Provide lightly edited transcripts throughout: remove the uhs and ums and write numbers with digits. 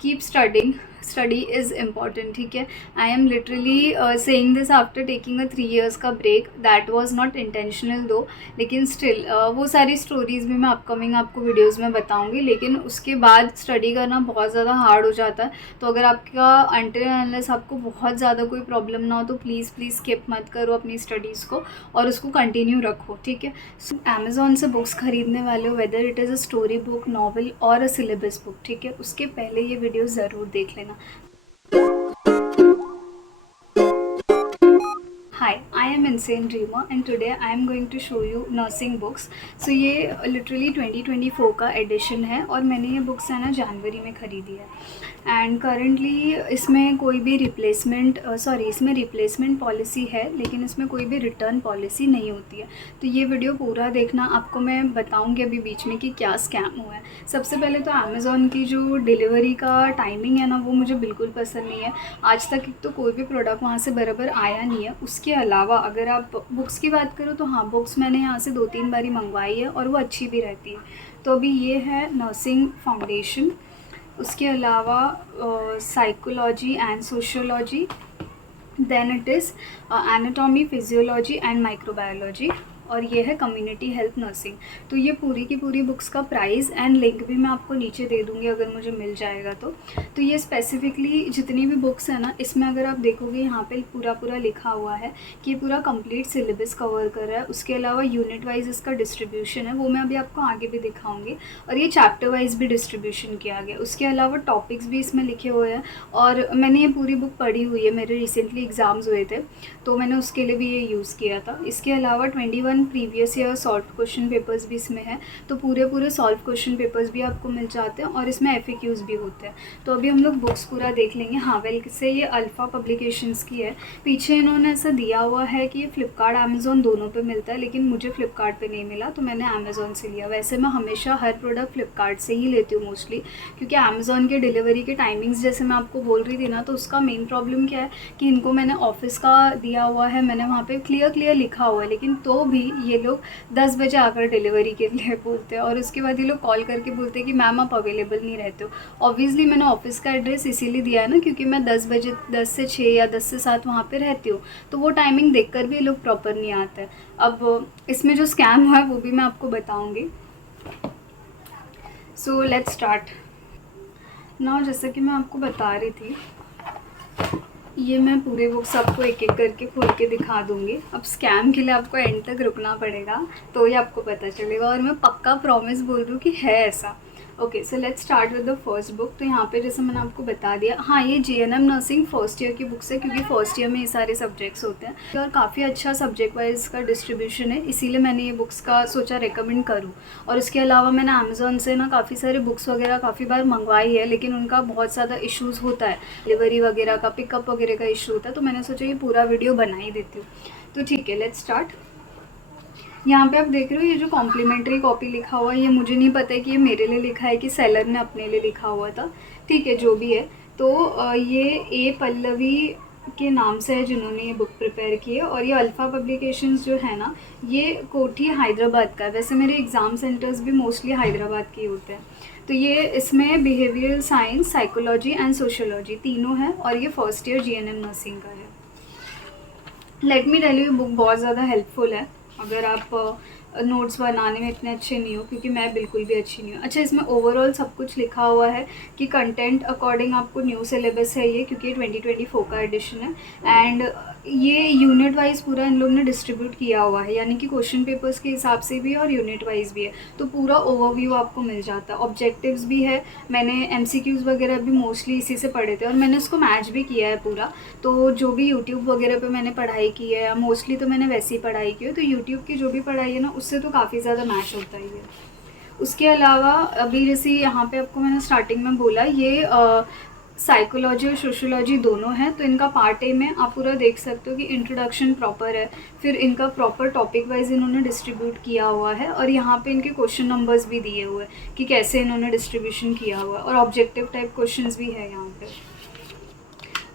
Keep studying, study is important, ठीक है। I am literally saying this after taking a 3 years का break, that was not intentional though, लेकिन still वो सारी stories भी मैं अपकमिंग आपको वीडियोज़ में बताऊंगी। लेकिन उसके बाद स्टडी करना बहुत ज़्यादा हार्ड हो जाता है। तो अगर आपका अनटिल अनलेस आपको बहुत ज़्यादा कोई प्रॉब्लम ना हो तो प्लीज़ प्लीज़ स्किप मत करो अपनी स्टडीज़ को और उसको कंटिन्यू रखो, ठीक है। सो अमेज़ॉन से बुक्स खरीदने वाले हो, whether it is a story book, novel और अ सिलेबस बुक, ठीक है, उसके पहले ये वीडियो ज़रूर देख लेना। Hi, I am Insane Dreamer and today I am going to show you nursing books. So ये literally 2024 का एडिशन है और मैंने ये बुक्स है ना जनवरी में ख़रीदी है। एंड करंटली इसमें कोई भी इसमें रिप्लेसमेंट पॉलिसी है, लेकिन इसमें कोई भी रिटर्न पॉलिसी नहीं होती है। तो ये वीडियो पूरा देखना, आपको मैं बताऊंगी अभी बीच में कि क्या स्कैम हुआ है। सबसे पहले तो अमेज़ॉन की जो डिलीवरी का टाइमिंग है ना, वो मुझे बिल्कुल पसंद नहीं है। आज तक एक तो कोई भी प्रोडक्ट वहाँ से बराबर आया नहीं है। उसके अलावा अगर आप बुक्स की बात करो तो हाँ, बुक्स मैंने यहाँ से 2-3 बारी मंगवाई है और वो अच्छी भी रहती है। तो अभी ये है नर्सिंग फाउंडेशन, उसके अलावा psychology and sociology, then it is anatomy, physiology and microbiology, और ये है कम्युनिटी हेल्थ नर्सिंग। तो ये पूरी की पूरी बुक्स का प्राइस एंड लिंक भी मैं आपको नीचे दे दूँगी अगर मुझे मिल जाएगा तो ये स्पेसिफिकली जितनी भी बुक्स हैं ना, इसमें अगर आप देखोगे यहाँ पे पूरा लिखा हुआ है कि ये पूरा कंप्लीट सिलेबस कवर कर रहा है। उसके अलावा यूनिट वाइज इसका डिस्ट्रीब्यूशन है, वो मैं अभी आपको आगे भी दिखाऊंगी, और ये चैप्टर वाइज भी डिस्ट्रीब्यूशन किया गया। उसके अलावा टॉपिक्स भी इसमें लिखे हुए हैं और मैंने ये पूरी बुक पढ़ी हुई है, मेरे रिसेंटली एग्ज़ाम्स हुए थे तो मैंने उसके लिए भी ये यूज़ किया था। इसके अलावा 21 previous year solve question papers भी इसमें है, तो पूरे सॉल्व क्वेश्चन पेपर्स भी आपको मिल जाते हैं और इसमें FAQs भी होते हैं। तो अभी हम लोग बुक्स पूरा देख लेंगे। हाँ, से ये अल्फ़ा पब्लिकेशंस की है। पीछे इन्होंने ऐसा दिया हुआ है कि ये फ्लिपकार्ट अमेज़ॉन दोनों पे मिलता है, लेकिन मुझे फ्लिपकार्ट पे नहीं मिला तो मैंने अमेज़ॉन से लिया। वैसे मैं हमेशा हर प्रोडक्ट फ्लिपकार्ट से ही लेती हूँ मोस्टली, क्योंकि अमेज़ॉन के डिलीवरी के टाइमिंग्स जैसे मैं आपको बोल रही थी ना, तो उसका मेन प्रॉब्लम क्या है कि इनको मैंने ऑफिस का दिया हुआ है, मैंने वहाँ पे क्लियर लिखा हुआ है, लेकिन तो भी ये लोग 10 बजे आकर डिलीवरी के लिए बोलते हैं और उसके बाद ये लोग कॉल करके बोलते हैं कि मैम आप अवेलेबल नहीं रहते हो। ऑब्वियसली मैंने ऑफिस का एड्रेस इसीलिए दिया है ना, क्योंकि मैं 10 से 6 या 10 से 7 वहाँ पे रहती हूँ, तो वो टाइमिंग देखकर भी ये लोग प्रॉपर नहीं आते हैं। अब इसमें जो स्कैम हुआ है वो भी मैं आपको बताऊँगी। So let's start now. जैसा कि मैं आपको बता रही थी, ये मैं पूरे बुक्स आपको एक एक करके खोल के दिखा दूंगी। अब स्कैम के लिए आपको एंड तक रुकना पड़ेगा तो ही आपको पता चलेगा, और मैं पक्का प्रॉमिस बोल रही हूँ कि है ऐसा। Okay, so let's start with the first book. तो यहाँ पे जैसे मैंने आपको बता दिया, हाँ ये JNM नर्सिंग फर्स्ट ईयर की बुक्स है, क्योंकि फर्स्ट ईयर में ये सारे सब्जेक्ट्स होते हैं और काफ़ी अच्छा सब्जेक्ट वाइज का डिस्ट्रीब्यूशन है, इसीलिए मैंने ये बुक्स का सोचा रिकमेंड करूँ। और इसके अलावा मैंने अमेज़ॉन से ना काफ़ी सारे बुक्स वगैरह काफ़ी बार मंगवाई है, लेकिन उनका बहुत ज़्यादा इशूज़ होता है, डिलीवरी वगैरह का, पिकअप वगैरह का इशू होता है, तो मैंने सोचा ये पूरा वीडियो बना ही देती हूँ। तो ठीक है, लेट्स स्टार्ट। यहाँ पे आप देख रहे हो ये जो कॉम्प्लीमेंट्री कॉपी लिखा हुआ है, ये मुझे नहीं पता है कि ये मेरे लिए लिखा है कि सेलर ने अपने लिए लिखा हुआ था, ठीक है, जो भी है। तो ये ए पल्लवी के नाम से है जिन्होंने ये बुक प्रिपेयर की है, और ये अल्फ़ा पब्लिकेशंस जो है ना, ये कोठी हैदराबाद का है। वैसे मेरे एग्ज़ाम सेंटर्स भी मोस्टली हैदराबाद के होते हैं। तो ये इसमें behavioural science, psychology and sociology तीनों है, और ये फर्स्ट ईयर JNM नर्सिंग का है। Let me tell you, book बहुत ज़्यादा हेल्पफुल है अगर आप नोट्स बनाने में इतने अच्छे नहीं हो, क्योंकि मैं बिल्कुल भी अच्छी नहीं हूँ। अच्छा, इसमें ओवरऑल सब कुछ लिखा हुआ है कि कंटेंट अकॉर्डिंग आपको न्यू सिलेबस है ये, क्योंकि 2024 का एडिशन है। एंड ये यूनिट वाइज पूरा इन लोग ने डिस्ट्रीब्यूट किया हुआ है, यानी कि क्वेश्चन पेपर्स के हिसाब से भी और यूनिट वाइज भी है, तो पूरा ओवरव्यू आपको मिल जाता है। ऑब्जेक्टिव्स भी है, मैंने MCQs वगैरह भी मोस्टली इसी से पढ़े थे और मैंने इसको मैच भी किया है पूरा। तो जो भी यूट्यूब वगैरह पे मैंने पढ़ाई की है, मोस्टली तो मैंने वैसी ही पढ़ाई की है, तो यूट्यूब की जो भी पढ़ाई है ना, उससे तो काफ़ी ज़्यादा मैच होता ही है। उसके अलावा अभी जैसे यहाँ पे आपको मैंने स्टार्टिंग में बोला, ये साइकोलॉजी और सोशियोलॉजी दोनों है, तो इनका पार्ट ए में आप पूरा देख सकते हो कि इंट्रोडक्शन प्रॉपर है, फिर इनका प्रॉपर टॉपिक वाइज इन्होंने डिस्ट्रीब्यूट किया हुआ है, और यहाँ पे इनके क्वेश्चन नंबर्स भी दिए हुए हैं कि कैसे इन्होंने डिस्ट्रीब्यूशन किया हुआ है, और ऑब्जेक्टिव टाइप क्वेश्चंस भी है यहाँ पे।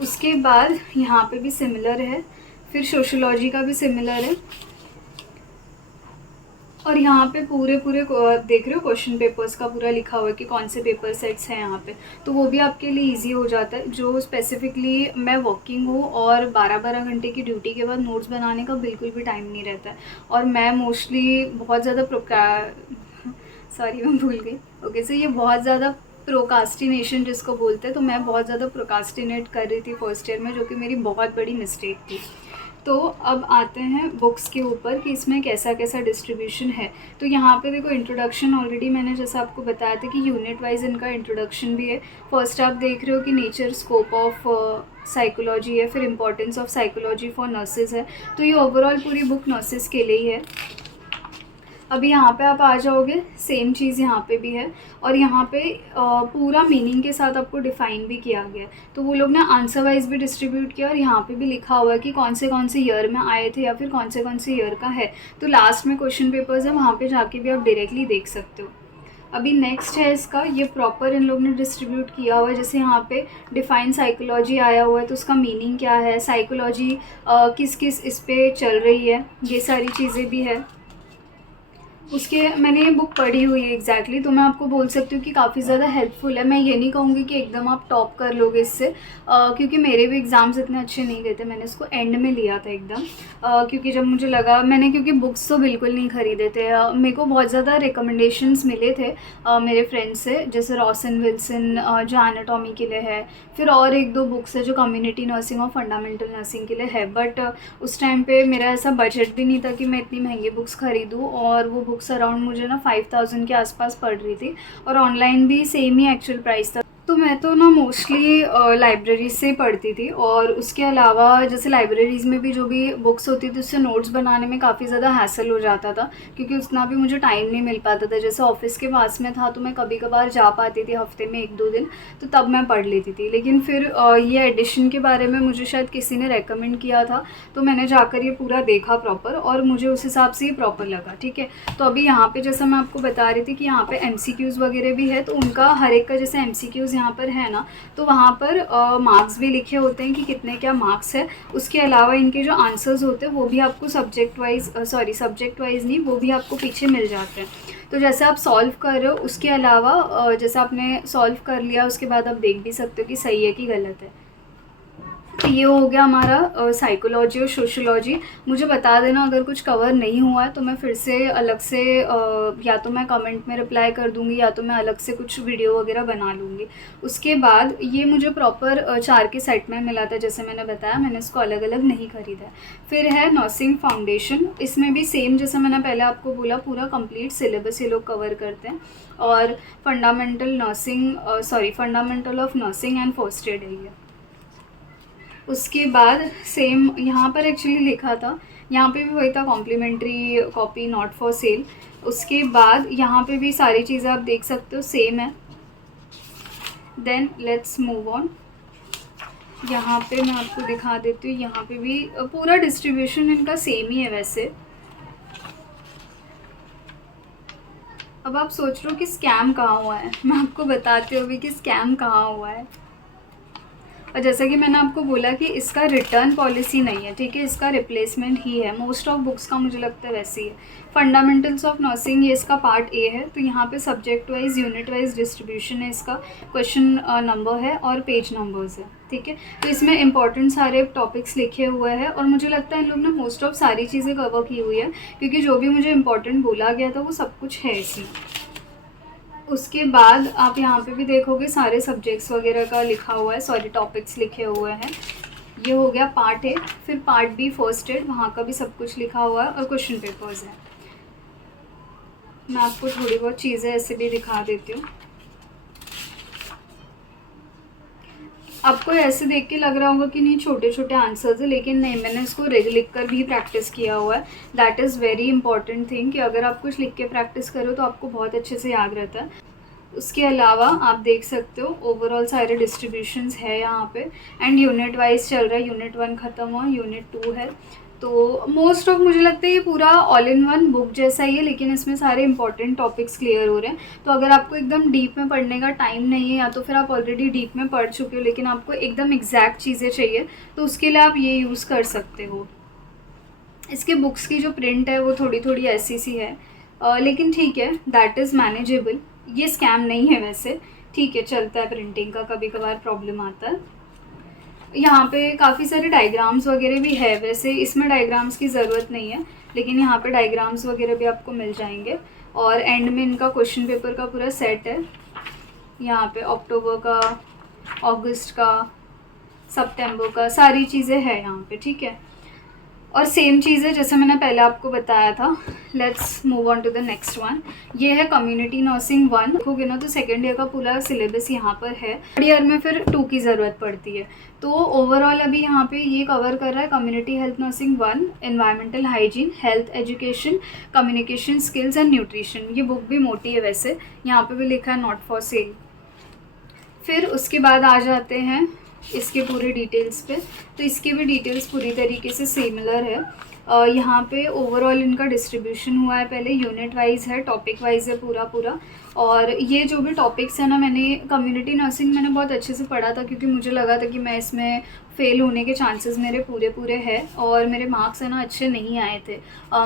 उसके बाद यहाँ पे भी सिमिलर है, फिर सोशियोलॉजी का भी सिमिलर है। और यहाँ पे पूरे पूरे देख रहे हो क्वेश्चन पेपर्स का पूरा लिखा हुआ है कि कौन से पेपर सेट्स हैं यहाँ पे, तो वो भी आपके लिए इजी हो जाता है। जो स्पेसिफिकली मैं वर्किंग हूँ और 12-12 घंटे की ड्यूटी के बाद नोट्स बनाने का बिल्कुल भी टाइम नहीं रहता है, और मैं मोस्टली बहुत ज़्यादा सॉरी मैं भूल गई। ओके, सो ये बहुत ज़्यादा प्रोकास्टिनेशन जिसको बोलते हैं, तो मैं बहुत ज़्यादा प्रोकास्टिनेट कर रही थी फर्स्ट ईयर में, जो कि मेरी बहुत बड़ी मिस्टेक थी। तो अब आते हैं बुक्स के ऊपर कि इसमें कैसा कैसा डिस्ट्रीब्यूशन है। तो यहाँ पे देखो इंट्रोडक्शन ऑलरेडी मैंने जैसा आपको बताया था कि यूनिट वाइज इनका इंट्रोडक्शन भी है। फर्स्ट आप देख रहे हो कि नेचर स्कोप ऑफ साइकोलॉजी है, फिर importance of psychology for nurses है। तो ये ओवरऑल पूरी बुक नर्सेज के लिए ही है। अभी यहाँ पे आप आ जाओगे, सेम चीज़ यहाँ पे भी है, और यहाँ पे पूरा मीनिंग के साथ आपको डिफ़ाइन भी किया गया है। तो वो लोग ने आंसर वाइज भी डिस्ट्रीब्यूट किया, और यहाँ पे भी लिखा हुआ है कि कौन से ईयर में आए थे या फिर कौन से ईयर का है। तो लास्ट में क्वेश्चन पेपर्स है, वहाँ पे जाके भी आप डायरेक्टली देख सकते हो। अभी नेक्स्ट है इसका, ये प्रॉपर इन लोग ने डिस्ट्रीब्यूट किया हुआ है। जैसे यहाँ पे डिफाइन साइकोलॉजी आया हुआ है, तो उसका मीनिंग क्या है, साइकोलॉजी किस किस इस पे चल रही है, ये सारी चीज़ें भी है। उसके मैंने ये बुक पढ़ी हुई है एग्जैक्टली, तो मैं आपको बोल सकती हूँ कि काफ़ी ज़्यादा हेल्पफुल है। मैं ये नहीं कहूँगी कि एकदम आप टॉप कर लोगे इससे, क्योंकि मेरे भी एग्ज़ाम्स इतने अच्छे नहीं गए थे। मैंने इसको एंड में लिया था एकदम, क्योंकि जब मुझे लगा क्योंकि बुक्स तो बिल्कुल नहीं ख़रीदे थे। मेरे को बहुत ज़्यादा रिकमेंडेशंस मिले थे मेरे फ्रेंड्स से, जैसे रॉस एंड विल्सन जो एनाटॉमी के लिए है, फिर और एक दो बुक्स है जो कम्युनिटी नर्सिंग और फंडामेंटल नर्सिंग के लिए है। बट उस टाइम पे मेरा ऐसा बजट भी नहीं था कि मैं इतनी महंगी बुक्स ख़रीदूँ, और वो बुक्स अराउंड मुझे ना 5000 के आसपास पड़ रही थी, और ऑनलाइन भी सेम ही एक्चुअल प्राइस था। तो मैं तो ना मोस्टली लाइब्रेरी से पढ़ती थी, और उसके अलावा जैसे लाइब्रेरीज़ में भी जो भी बुक्स होती थी उससे नोट्स बनाने में काफ़ी ज़्यादा हैसल हो जाता था, क्योंकि उतना भी मुझे टाइम नहीं मिल पाता था। जैसे ऑफिस के पास में था तो मैं कभी कभार जा पाती थी हफ्ते में 1-2 दिन, तो तब मैं पढ़ लेती थी। लेकिन फिर ये एडिशन के बारे में मुझे शायद किसी ने रेकमेंड किया था, तो मैंने जाकर ये पूरा देखा प्रॉपर, और मुझे उस हिसाब से ये प्रॉपर लगा। ठीक है, तो अभी यहाँ पे जैसा मैं आपको बता रही थी कि यहाँ पे MCQs वगैरह भी है, तो उनका हर एक का जैसे MCQs यहाँ पर है ना, तो वहाँ पर मार्क्स भी लिखे होते हैं कि कितने क्या मार्क्स है। उसके अलावा इनके जो आंसर्स होते हैं वो भी आपको सब्जेक्ट वाइज नहीं, वो भी आपको पीछे मिल जाते हैं। तो जैसे आप सॉल्व कर रहे हो, उसके अलावा जैसे आपने सॉल्व कर लिया उसके बाद आप देख भी सकते हो कि सही है कि गलत है। ये हो गया हमारा साइकोलॉजी और सोशोलॉजी। मुझे बता देना अगर कुछ कवर नहीं हुआ है, तो मैं फिर से अलग से या तो मैं कमेंट में रिप्लाई कर दूँगी, या तो मैं अलग से कुछ वीडियो वगैरह बना लूँगी। उसके बाद ये मुझे प्रॉपर 4 के सेट में मिला था, जैसे मैंने बताया, मैंने इसको अलग अलग नहीं ख़रीदा है। फिर है नर्सिंग फाउंडेशन, इसमें भी सेम जैसा मैंने पहले आपको बोला, पूरा कंप्लीट सिलेबस ये लोग कवर करते हैं। और fundamental of nursing and first aid है ये। उसके बाद सेम यहाँ पर एक्चुअली लिखा था, यहाँ पे भी वही था, complimentary copy not for sale. उसके बाद यहाँ पे भी सारी चीज़ें आप देख सकते हो सेम है। Then let's move on. यहाँ पे मैं आपको दिखा देती हूँ, यहाँ पे भी पूरा डिस्ट्रीब्यूशन इनका सेम ही है वैसे। अब आप सोच रहे हो कि स्कैम कहाँ हुआ है, मैं आपको बताती हूँ अभी कि स्कैम कहाँ हुआ है। और जैसा कि मैंने आपको बोला कि इसका रिटर्न पॉलिसी नहीं है, ठीक है, इसका रिप्लेसमेंट ही है। मोस्ट ऑफ बुक्स का मुझे लगता है वैसे ही है। फंडामेंटल्स ऑफ नर्सिंग, ये इसका पार्ट ए है, तो यहाँ पे subject wise unit wise distribution है इसका, क्वेश्चन नंबर है और पेज नंबर्स है। ठीक है, तो इसमें इंपॉर्टेंट सारे टॉपिक्स लिखे हुए हैं, और मुझे लगता है इन लोग ने मोस्ट ऑफ सारी चीज़ें कवर की हुई है, क्योंकि जो भी मुझे इंपॉर्टेंट बोला गया था वो सब कुछ है इसमें। उसके बाद आप यहाँ पे भी देखोगे सारे सब्जेक्ट्स वगैरह का लिखा हुआ है, टॉपिक्स लिखे हुए हैं। ये हो गया पार्ट ए। फिर पार्ट बी फर्स्ट एड, वहाँ का भी सब कुछ लिखा हुआ है, और क्वेश्चन पेपर्स हैं। मैं आपको थोड़ी बहुत चीज़ें ऐसे भी दिखा देती हूँ। आपको ऐसे देख के लग रहा होगा कि नहीं छोटे छोटे आंसर्स है, लेकिन नहीं, मैंने इसको लिख कर भी प्रैक्टिस किया हुआ है। That is very important thing कि अगर आप कुछ लिख के प्रैक्टिस करो तो आपको बहुत अच्छे से याद रहता है। उसके अलावा आप देख सकते हो ओवरऑल सारे डिस्ट्रीब्यूशंस है यहाँ पे, एंड यूनिट वाइज चल रहा है। यूनिट 1 ख़त्म हुआ, यूनिट 2 है। तो मोस्ट ऑफ मुझे लगता है ये पूरा ऑल इन वन बुक जैसा ही है, लेकिन इसमें सारे इंपॉर्टेंट टॉपिक्स क्लियर हो रहे हैं। तो अगर आपको एकदम डीप में पढ़ने का टाइम नहीं है, या तो फिर आप ऑलरेडी डीप में पढ़ चुके हो लेकिन आपको एकदम एग्जैक्ट चीज़ें चाहिए, तो उसके लिए आप ये यूज़ कर सकते हो। इसके बुक्स की जो प्रिंट है वो थोड़ी थोड़ी ऐसी सी है, लेकिन ठीक है, दैट इज़ मैनेजेबल। ये स्कैम नहीं है वैसे, ठीक है, चलता है, प्रिंटिंग का कभी कभार प्रॉब्लम आता है। यहाँ पे काफ़ी सारे डायग्राम्स वगैरह भी है, वैसे इसमें डायग्राम्स की ज़रूरत नहीं है, लेकिन यहाँ पे डायग्राम्स वगैरह भी आपको मिल जाएंगे। और एंड में इनका क्वेश्चन पेपर का पूरा सेट है। यहाँ पे अक्टूबर का, अगस्त का, सितंबर का, सारी चीज़ें हैं यहाँ पे, ठीक है। और सेम चीज़ है जैसे मैंने पहले आपको बताया था। Let's move on to the next one. ये है कम्युनिटी नर्सिंग 1। देखोगे ना तो सेकेंड ईयर का पूरा सिलेबस यहाँ पर है। थर्ड ईयर में फिर 2 की ज़रूरत पड़ती है। तो ओवरऑल अभी यहाँ पे ये कवर कर रहा है community health nursing 1, environmental hygiene, health education, communication skills and nutrition. ये बुक भी मोटी है वैसे, यहाँ पे भी लिखा है नॉट फॉर सेल। फिर उसके बाद आ जाते हैं इसके पूरे डिटेल्स पे। तो इसके भी डिटेल्स पूरी तरीके से सिमिलर है। यहाँ पे ओवरऑल इनका डिस्ट्रीब्यूशन हुआ है, पहले यूनिट वाइज है, टॉपिक वाइज है पूरा। और ये जो भी टॉपिक्स है ना, मैंने कम्युनिटी नर्सिंग मैंने बहुत अच्छे से पढ़ा था, क्योंकि मुझे लगा था कि मैं इसमें फ़ेल होने के चांसेस मेरे पूरे हैं। और मेरे मार्क्स है ना अच्छे नहीं आए थे।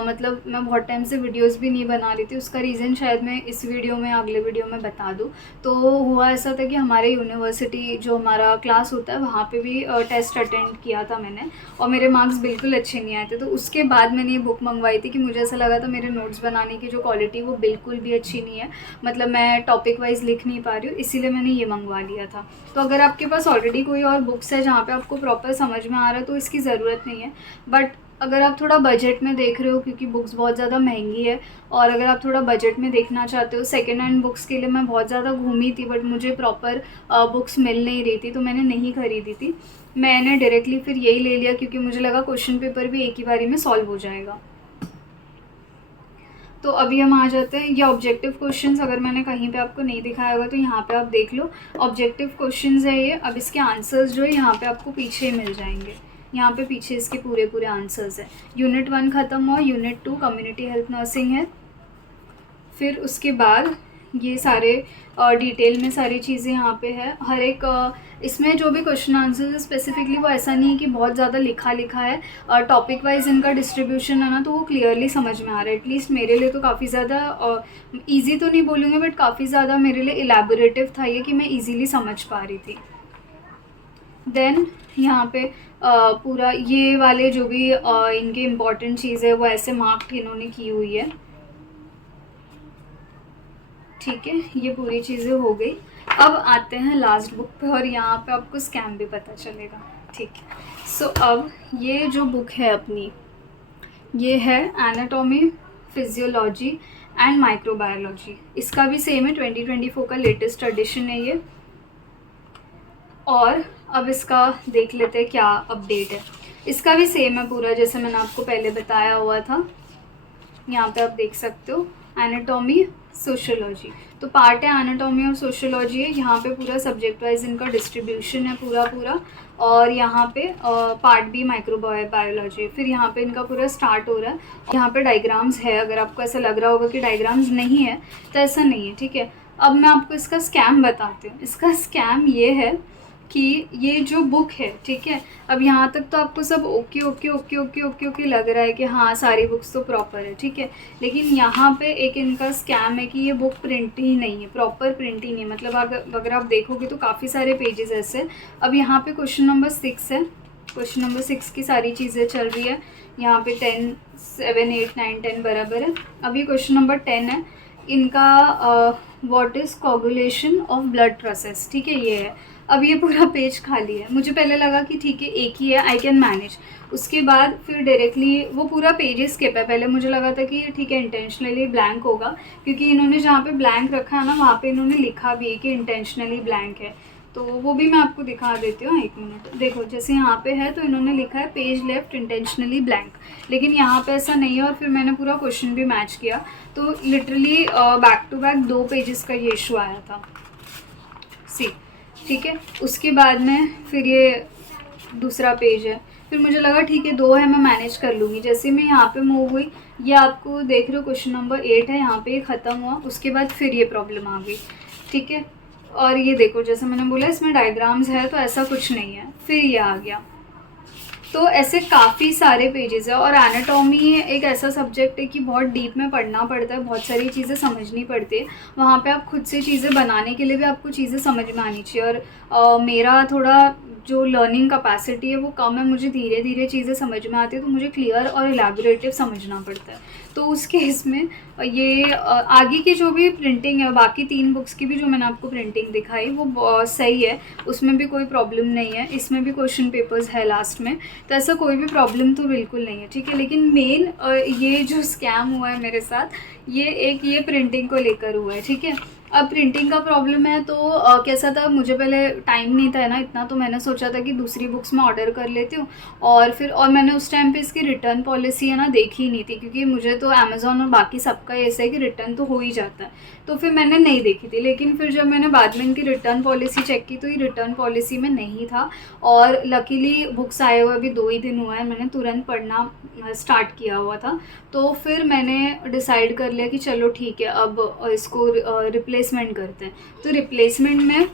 मतलब मैं बहुत टाइम से वीडियोस भी नहीं बना रही थी। उसका रीज़न शायद मैं इस वीडियो में, अगले वीडियो में बता दूँ। तो हुआ ऐसा था कि हमारे यूनिवर्सिटी जो हमारा क्लास होता है वहाँ पे भी टेस्ट अटेंड किया था मैंने, और मेरे मार्क्स बिल्कुल अच्छे नहीं आए थे। तो उसके बाद मैंने ये बुक मंगवाई थी कि मुझे ऐसा लगा था मेरे नोट्स बनाने की जो क्वालिटी वो बिल्कुल भी अच्छी नहीं है, मतलब मैं टॉपिक वाइज लिख नहीं पा रही हूँ, इसीलिए मैंने ये मंगवा लिया था। तो अगर आपके पास ऑलरेडी कोई और बुक्स है जहाँ पे आपको प्रॉपर समझ में आ रहा है तो इसकी ज़रूरत नहीं है। बट अगर आप थोड़ा बजट में देख रहे हो, क्योंकि बुक्स बहुत ज़्यादा महंगी है, और अगर आप थोड़ा बजट में देखना चाहते हो, सेकेंड हैंड बुक्स के लिए मैं बहुत ज़्यादा घूमी थी, बट मुझे प्रॉपर बुक्स मिल नहीं रही थी, तो मैंने नहीं खरीदी थी। मैंने डायरेक्टली फिर यही ले लिया, क्योंकि मुझे लगा क्वेश्चन पेपर भी एक ही बारी में सॉल्व हो जाएगा। तो अभी हम आ जाते हैं ये ऑब्जेक्टिव क्वेश्चंस। अगर मैंने कहीं पे आपको नहीं दिखाया होगा तो यहाँ पे आप देख लो, ऑब्जेक्टिव क्वेश्चंस है ये। अब इसके आंसर्स जो है यहाँ पे आपको पीछे मिल जाएंगे, यहाँ पे पीछे इसके पूरे आंसर्स है। यूनिट 1 ख़त्म हुआ, यूनिट 2 कम्युनिटी हेल्थ नर्सिंग है। फिर उसके बाद ये सारे डिटेल में सारी चीज़ें यहाँ पे है। हर एक इसमें जो भी क्वेश्चन आंसर्स है स्पेसिफिकली वो ऐसा नहीं है कि बहुत ज़्यादा लिखा है, टॉपिक वाइज इनका डिस्ट्रीब्यूशन है ना, तो वो क्लियरली समझ में आ रहा है। एटलीस्ट मेरे लिए तो काफ़ी ज़्यादा ईजी तो नहीं बोलूँगी, बट काफ़ी ज़्यादा मेरे लिए इलेबोरेटिव था ये, कि मैं ईजीली समझ पा रही थी। देन यहाँ पे पूरा ये वाले जो भी इनके इम्पॉर्टेंट चीज़ है वो ऐसे मार्क इन्होंने की हुई है, ठीक है। ये पूरी चीज़ें हो गई। अब आते हैं लास्ट बुक पे, और यहाँ पे आपको स्कैम भी पता चलेगा, ठीक है। सो अब ये जो बुक है अपनी, ये है एनाटॉमी, फिजियोलॉजी एंड माइक्रोबायोलॉजी। इसका भी सेम है, 2024 का लेटेस्ट एडिशन है ये। और अब इसका देख लेते हैं क्या अपडेट है। इसका भी सेम है पूरा, जैसे मैंने आपको पहले बताया हुआ था। यहाँ पे आप देख सकते हो एनाटॉमी, सोशियोलॉजी, तो पार्ट है एनाटॉमी और सोशियोलॉजी है। यहाँ पे पूरा सब्जेक्ट वाइज इनका डिस्ट्रीब्यूशन है पूरा। और यहाँ पे पार्ट बी माइक्रोबायोलॉजी। फिर यहाँ पे इनका पूरा स्टार्ट हो रहा है। यहाँ पे डायग्राम्स है, अगर आपको ऐसा लग रहा होगा कि डायग्राम्स नहीं है तो ऐसा नहीं है, ठीक है। अब मैं आपको इसका स्कैम बताती हूँ। इसका स्कैम ये है कि ये जो बुक है, ठीक है, अब यहाँ तक तो आपको सब ओके लग रहा है कि हाँ सारी बुक्स तो प्रॉपर है, ठीक है। लेकिन यहाँ पे एक इनका स्कैम है कि ये बुक प्रिंट ही नहीं है, प्रॉपर प्रिंट ही नहीं है। मतलब अगर आप देखोगे तो काफ़ी सारे पेजेस ऐसे। अब यहाँ पे क्वेश्चन नंबर 6 है, क्वेश्चन नंबर 6 की सारी चीज़ें चल रही है। यहाँ पे 10, 7, 8, 9, 10 बराबर है। अभी क्वेश्चन नंबर 10 है इनका, what is coagulation of blood process, ठीक है, ये है। अब ये पूरा पेज खाली है। मुझे पहले लगा कि ठीक है एक ही है, आई कैन मैनेज। उसके बाद फिर डायरेक्टली वो पूरा पेज स्किप है। पहले मुझे लगा था कि ठीक है इंटेंशनली ब्लैंक होगा, क्योंकि इन्होंने जहाँ पे ब्लैंक रखा है ना वहाँ पे इन्होंने लिखा भी है कि इंटेंशनली ब्लैंक है। तो वो भी मैं आपको दिखा देती हूँ, एक मिनट। देखो जैसे यहाँ पे है तो इन्होंने लिखा है पेज लेफ्ट इंटेंशनली ब्लैंक, लेकिन यहाँ पे ऐसा नहीं है। और फिर मैंने पूरा क्वेश्चन भी मैच किया तो literally back to back 2 pages का ये इशू आया था, सी, ठीक है। उसके बाद में फिर ये दूसरा पेज है। फिर मुझे लगा ठीक है 2 है, मैं मैनेज कर लूँगी। जैसे मैं यहाँ पे मूव हुई, ये आपको देख रहे हो क्वेश्चन नंबर 8 है, यहाँ पे ये ख़त्म हुआ। उसके बाद फिर ये प्रॉब्लम आ गई, ठीक है। और ये देखो जैसे मैंने बोला इसमें डायग्राम्स है तो ऐसा कुछ नहीं है। फिर ये आ गया, तो ऐसे काफ़ी सारे पेजेस है। और एनाटॉमी एक ऐसा सब्जेक्ट है कि बहुत डीप में पढ़ना पड़ता है, बहुत सारी चीज़ें समझनी पड़ती है। वहाँ पे आप खुद से चीज़ें बनाने के लिए भी आपको चीज़ें समझ में आनी चाहिए। और मेरा थोड़ा जो लर्निंग कैपेसिटी है वो कम है, मुझे धीरे धीरे चीज़ें समझ में आती है, तो मुझे क्लियर और इलेबोरेटिव समझना पड़ता है। तो उस केस में ये आगे की जो भी प्रिंटिंग है, बाकी 3 बुक्स की भी जो मैंने आपको प्रिंटिंग दिखाई वो सही है, उसमें भी कोई प्रॉब्लम नहीं है। इसमें भी क्वेश्चन पेपर्स है लास्ट में, तो ऐसा कोई भी प्रॉब्लम तो बिल्कुल नहीं है, ठीक है। लेकिन मेन ये जो स्कैम हुआ है मेरे साथ, ये प्रिंटिंग को लेकर हुआ है, ठीक है। अब प्रिंटिंग का प्रॉब्लम है तो कैसा था, मुझे पहले टाइम नहीं था ना इतना, तो मैंने सोचा था कि दूसरी बुक्स मैं ऑर्डर कर लेती हूँ। और मैंने उस टाइम पे इसकी रिटर्न पॉलिसी है ना देखी ही नहीं थी, क्योंकि मुझे तो अमेज़ॉन और बाकी सबका ऐसा है कि रिटर्न तो हो ही जाता है, तो फिर मैंने नहीं देखी थी। लेकिन फिर जब मैंने बाद में इनकी रिटर्न पॉलिसी चेक की तो ये रिटर्न पॉलिसी में नहीं था। और लकीली बुक्स आए हुए अभी 2 ही दिन हुआ है, मैंने तुरंत पढ़ना स्टार्ट किया हुआ था। तो फिर मैंने डिसाइड कर लिया कि चलो ठीक है, अब इसको रिप्लेसमेंट करते हैं। तो रिप्लेसमेंट में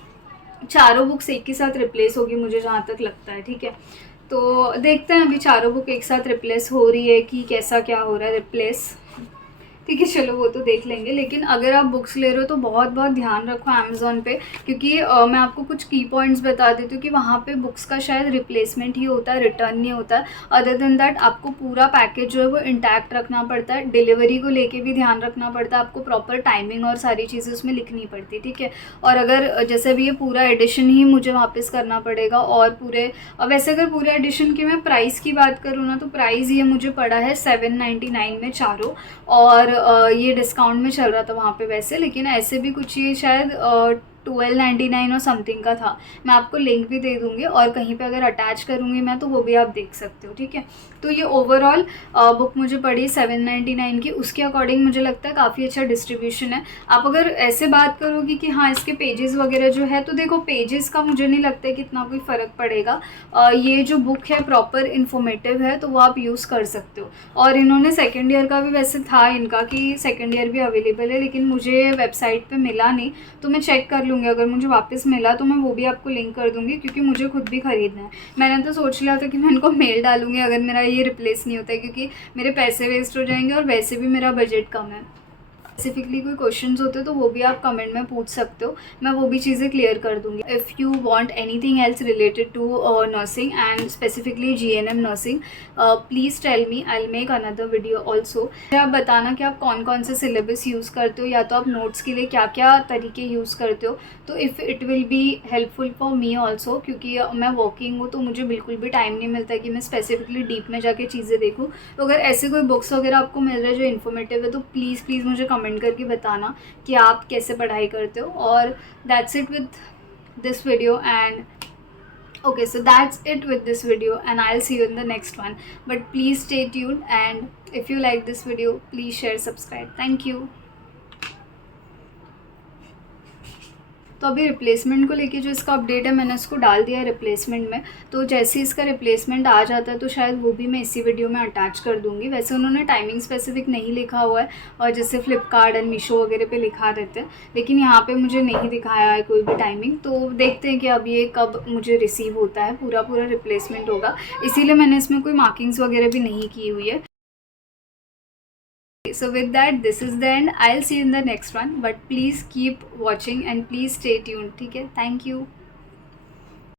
चारों बुक्स एक ही साथ रिप्लेस होगी मुझे जहाँ तक लगता है, ठीक है। तो देखते हैं अभी चारों बुक एक साथ रिप्लेस हो रही है कि कैसा क्या हो रहा है रिप्लेस, ठीक है। चलो वो तो देख लेंगे। लेकिन अगर आप बुक्स ले रहे हो तो बहुत बहुत ध्यान रखो अमेज़ॉन पे, क्योंकि मैं आपको कुछ की पॉइंट्स बता देती हूँ कि वहाँ पे बुक्स का शायद रिप्लेसमेंट ही होता है, रिटर्न नहीं होता है। अदर देन दैट आपको पूरा पैकेज जो है वो इंटैक्ट रखना पड़ता है। डिलीवरी को लेके भी ध्यान रखना पड़ता है, आपको प्रॉपर टाइमिंग और सारी चीज़ें उसमें लिखनी पड़ती है, ठीक है। और अगर जैसे भी ये पूरा एडिशन ही मुझे वापस करना पड़ेगा, और वैसे अगर पूरे एडिशन की मैं प्राइस की बात करूँ ना, तो प्राइस ये मुझे पड़ा है 799 में चारों। और ये डिस्काउंट में चल रहा था वहाँ पे वैसे, लेकिन ऐसे भी कुछ ये शायद 1299 और समथिंग का था। मैं आपको लिंक भी दे दूँगी, और कहीं पे अगर अटैच करूँगी मैं तो वो भी आप देख सकते हो, ठीक है। तो ये ओवरऑल बुक मुझे पड़ी 799 की, उसके अकॉर्डिंग मुझे लगता है काफ़ी अच्छा डिस्ट्रीब्यूशन है। आप अगर ऐसे बात करोगी कि हाँ इसके पेजेस वगैरह जो है, तो देखो पेजेस का मुझे नहीं लगता है कि इतना कोई फ़र्क पड़ेगा। ये जो बुक है प्रॉपर इन्फॉर्मेटिव है, तो वो आप यूज़ कर सकते हो। और इन्होंने सेकेंड ईयर का भी वैसे था इनका कि सेकेंड ईयर भी अवेलेबल है, लेकिन मुझे वेबसाइट पे मिला नहीं, तो मैं चेक कर लूँगी। अगर मुझे वापस मिला तो मैं वो भी आपको लिंक कर दूँगी, क्योंकि मुझे खुद भी ख़रीदना है। मैंने तो सोच लिया था कि मैं इनको मेल डालूँगी अगर मेरा ये रिप्लेस नहीं होता है, क्योंकि मेरे पैसे वेस्ट हो जाएंगे और वैसे भी मेरा बजट कम है। स्पेसिफिकली कोई क्वेश्चंस होते तो वो भी आप कमेंट में पूछ सकते हो, मैं वो भी चीज़ें क्लियर कर दूँगी। If you want anything else related to nursing and specifically GNM nursing, please tell me, I will make another video also. आप बताना कि आप कौन कौन से सिलेबस यूज़ करते हो, या तो आप नोट्स के लिए क्या क्या तरीके यूज़ करते हो, तो if it will be helpful for me also, क्योंकि मैं वर्किंग हूँ तो मुझे बिल्कुल भी टाइम नहीं मिलता कि मैं स्पेसिफिकली डीप में जाके चीज़ें देखूँ। तो अगर ऐसे कोई बुक्स वगैरह आपको मिल रहा है जो इन्फॉर्मेटिव है, तो प्लीज़ प्लीज़ मुझे कमेंट करके बताना कि आप कैसे पढ़ाई करते हो। और that's it with this video and okay, so that's it with this video, and I'll see you in the next one. But please stay tuned, and if you like this video, please share, subscribe. Thank you. तो अभी replacement को लेके जो इसका update है, मैंने इसको डाल दिया है रिप्लेसमेंट में। तो जैसे ही इसका रिप्लेसमेंट आ जाता है तो शायद वो भी मैं इसी वीडियो में अटैच कर दूँगी। वैसे उन्होंने टाइमिंग स्पेसिफिक नहीं लिखा हुआ है, और जैसे फ्लिपकार्ट एंड मीशो वगैरह पे लिखा रहते हैं, लेकिन यहाँ पे मुझे नहीं दिखाया है कोई भी टाइमिंग। तो देखते हैं कि अब ये कब मुझे रिसीव होता है, पूरा रिप्लेसमेंट होगा, इसीलिए मैंने इसमें कोई मार्किंग्स वगैरह भी नहीं की हुई है। So with that, this is the end. I'll see you in the next one, but please keep watching and please stay tuned, ठीक है। Thank you.